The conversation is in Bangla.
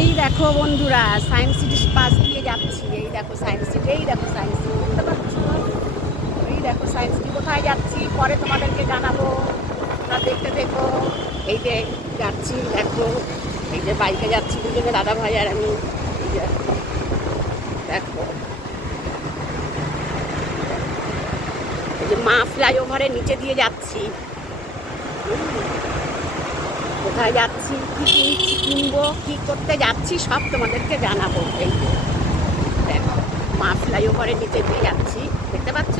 এই দেখো বন্ধুরা, সায়েন্স সিটির পাশ দিয়ে যাচ্ছি। এই দেখো সায়েন্স সিটি, এই দেখো সায়েন্স সিটি, দেখতে পাচ্ছ? এই দেখো সায়েন্স সিটি। কোথায় যাচ্ছি পরে তোমাদেরকে জানাবো, তোমরা দেখতে দেখো। এই যে যাচ্ছি, দেখো এই যে বাইকে যাচ্ছি, দুজনে দাদা ভাই আর আমি। এই যে দেখো, এই যে মা ফ্লাইওভারের নিচে দিয়ে যাচ্ছি। কোথায় যাচ্ছি, কী কিনছি, কিনবো, কী করতে যাচ্ছি সব তোমাদেরকে জানাবো। এই যে দেখো, মা ফ্লাইওভারের নিচে দিয়ে যাচ্ছি, দেখতে পাচ্ছ?